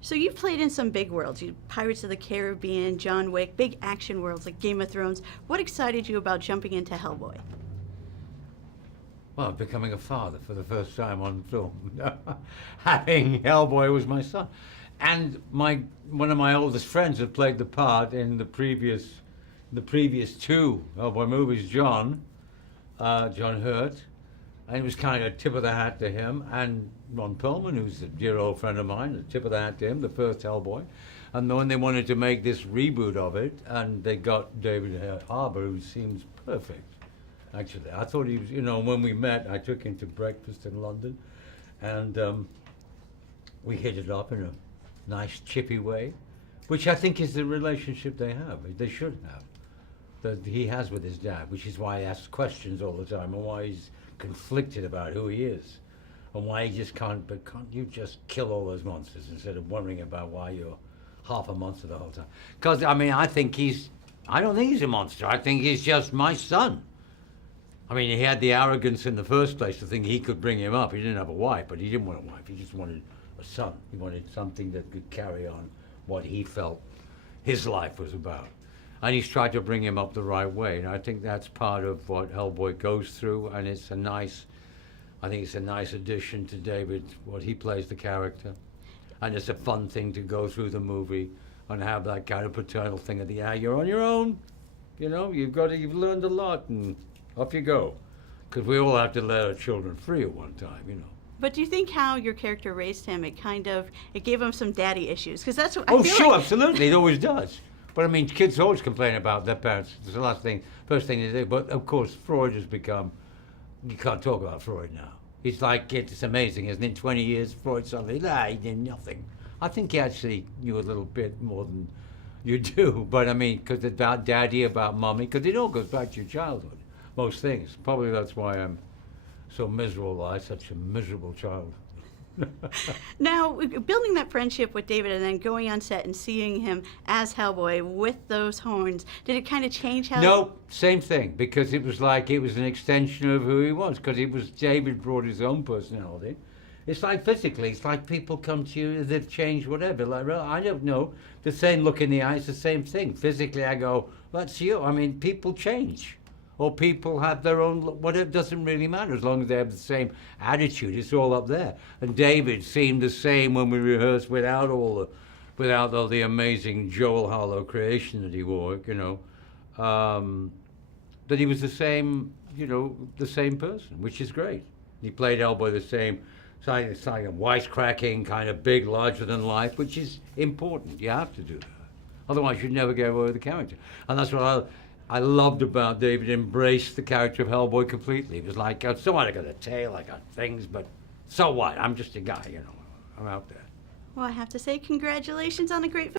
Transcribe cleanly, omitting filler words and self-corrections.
So you've played in some big worlds, Pirates of the Caribbean, John Wick, big action worlds like Game of Thrones. What excited you about jumping into Hellboy? Well, becoming a father for the first time on film. Having Hellboy was my son. And one of my oldest friends had played the part in the previous two Hellboy movies, John Hurt. And it was kind of a tip of the hat to him. And Ron Perlman, who's a dear old friend of mine, a tip of the hat to him, the first Hellboy. And when they wanted to make this reboot of it, and they got David Harbour, who seems perfect. Actually, I thought he was, when we met, I took him to breakfast in London, and we hit it up in a nice, chippy way, which I think is the relationship they have, they should have, that he has with his dad, which is why he asks questions all the time, and why he's conflicted about who he is, and why he just can't you just kill all those monsters instead of worrying about why you're half a monster the whole time? Because, I don't think he's a monster, I think he's just my son. I mean, he had the arrogance in the first place to think he could bring him up. He didn't have a wife, but he didn't want a wife. He just wanted a son. He wanted something that could carry on what he felt his life was about. And he's tried to bring him up the right way. And I think that's part of what Hellboy goes through. And I think it's a nice addition to David, what he plays the character. And it's a fun thing to go through the movie and have that kind of paternal thing at the end. You're on your own. You've learned a lot, and off you go, because we all have to let our children free at one time, But do you think how your character raised him, it gave him some daddy issues? Because that's what I Oh, feel sure, like. absolutely, it always does. But kids always complain about their parents. It's the first thing they do. But of course, Freud has become. You can't talk about Freud now. It's amazing, isn't it? 20 years, Freud suddenly, he did nothing. I think he actually knew a little bit more than you do. But because it's about daddy, about mommy, because it all goes back to your childhood. Most things. Probably that's why I'm so miserable. I'm such a miserable child. Now, building that friendship with David and then going on set and seeing him as Hellboy with those horns, did it kind of change how... No, same thing, because it was an extension of who he was, because David brought his own personality. It's like physically, it's like people come to you, they've changed whatever. Like, well, I don't know, the same look in the eyes, the same thing. Physically, I go, that's you. People change. Or people have their own, whatever, doesn't really matter as long as they have the same attitude. It's all up there. And David seemed the same when we rehearsed without all the amazing Joel Harlow creation that he wore, that he was the same, the same person, which is great. He played Hellboy the same, it's like a wisecracking, kind of big, larger than life, which is important. You have to do that. Otherwise, you'd never get away with the character. And that's what I loved about David. Embraced the character of Hellboy completely. It was like, so what, I got a tail, I got things, but so what? I'm just a guy, I'm out there. Well, I have to say congratulations on a great film.